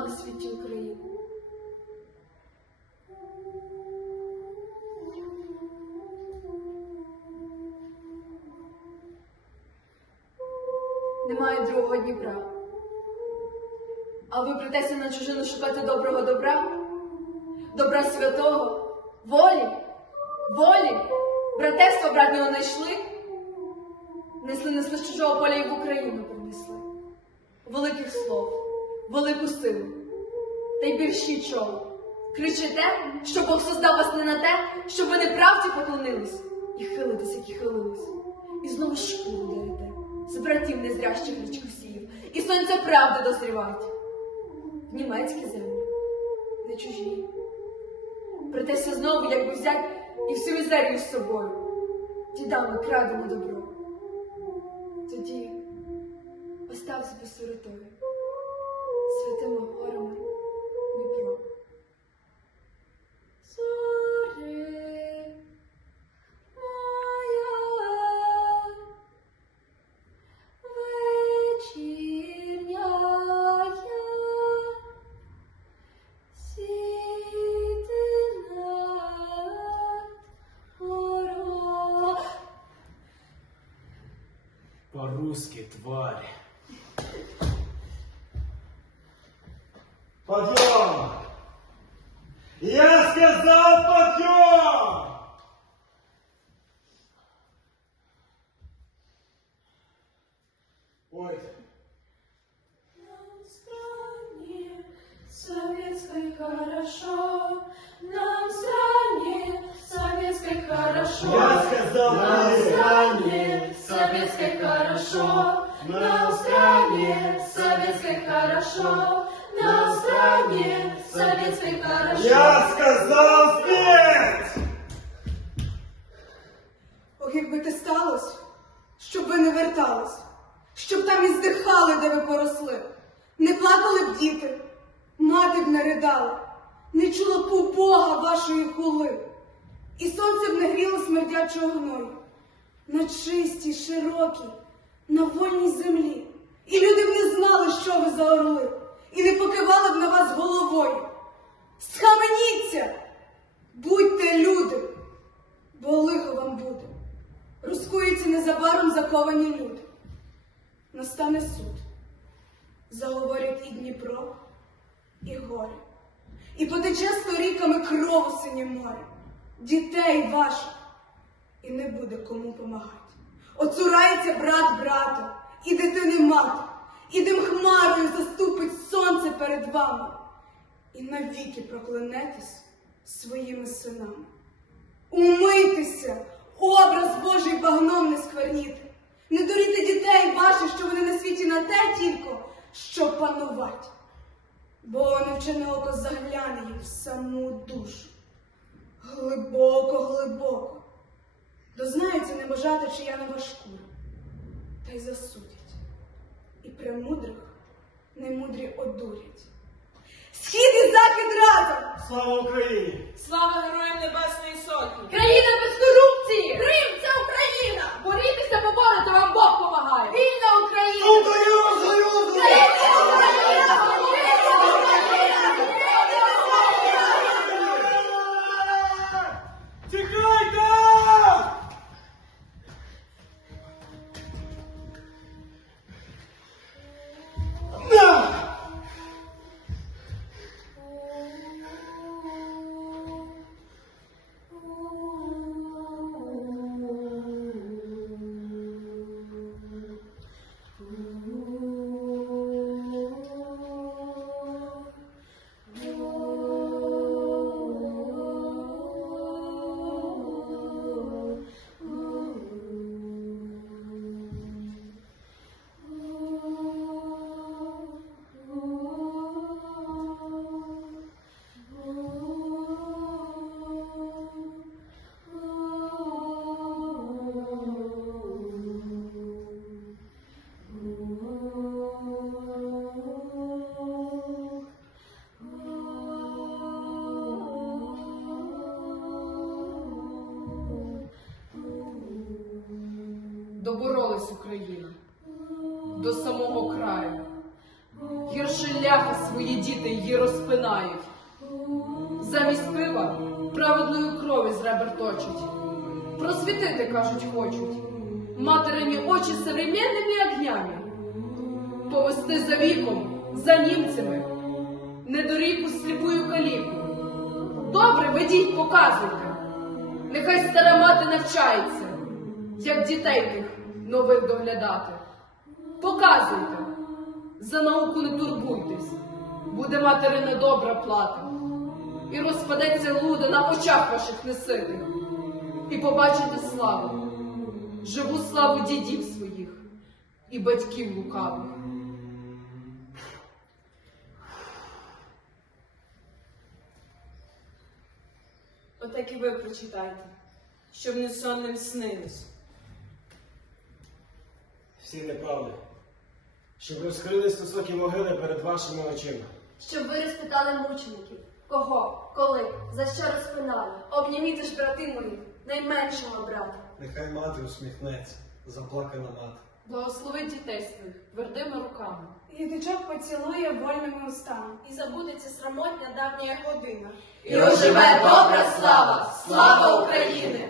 на світі України. Немає другого Дніпра. А ви притеся на чужину шукати доброго добра? Добра святого, волі, волі, братерства братнього знайшли, несли, несли з чужого поля і в Україну принесли. Великих слов, велику силу, та й більші чого. Кричите, що Бог создав вас не на те, щоб ви неправді поклонились, і хилитесь, як і хилились, і знову шкуру дерете, з братів незрящих річкосіїв, і сонця правди дозрівають. Німецькі землі, не чужі. Притеся знову, якби взять і всю мізерію з собою. Дідами крадемо добро. Тоді остався би сиротою, святими горами Дніпро. Подъем! Я сказал подъем! Ой, Нам в стране советской хорошо, нам в стране советской хорошо. я сказал Нам в стране советской хорошо, нам в стране советской хорошо, стране советской хорошо. Я сказал спеть! Ох, якби те сталося, щоб ви не вертались, щоб там і здихали, де ви поросли. Не плакали б діти, мати б не ридала, не чула б у Бога вашої хули, і сонце б не гріло смердячого гною. На чистій, широкій, на вольній землі. І люди б не знали, що ви за орли, і не покивали б на вас головою. Схаменіться! Будьте люди, бо лихо вам буде. Розкуються незабаром заковані люди. Настане суд. Заговорять і Дніпро, і горе. І потече сторіками кров синє море, дітей ваших, і не буде кому помагати. Оцурається брат брата, і дитини мати, і дим хмарою заступить сонце перед вами, і навіки проклянетесь своїми синами. Умийтеся, образ Божий багном не скверніти. Не дуріте дітей ваших, що вони на світі на те тільки, щоб панувати. Бо невчене око загляне їм в саму душу. Глибоко, глибоко. Дознаються небожата чиянова шкура, та й засудять. І премудрих немудрі одурять. Схід і захід разом! Слава Україні! Слава Героям Небесної Сотні! Країна без корупції! Крим Senhor. Доборолась Україна до самого краю. гірше ляхи свої діти її розпинають. Замість пива праведної крові з ребер точать. Просвітити, кажуть, хочуть. Материні очі современними огнями. Повести за віком, за німцями, недоріку сліпую каліку. Добре, ведіть, показуйте. Нехай стара мати навчається, як дітей тих нових доглядати. Показуйте, за науку не турбуйтесь, буде материна добра плата. І розпадеться луда на очах ваших неситих. І побачите славу, живу славу дідів своїх і батьків лукавих. Отак і ви прочитайте, щоб не сонним снилось. Всі неправди. Щоб розкрились високі могили перед вашими очима. Щоб ви розпитали мучеників, кого, коли, за що розпинали. Обніміте ж, брати мої, найменшого брата. Нехай мати усміхнеться, заплакана мати. Благослови дітей своїх твердими руками. І дичок поцілує вольними устами. І забудеться срамотня давня година. І оживе добра слава, слава України!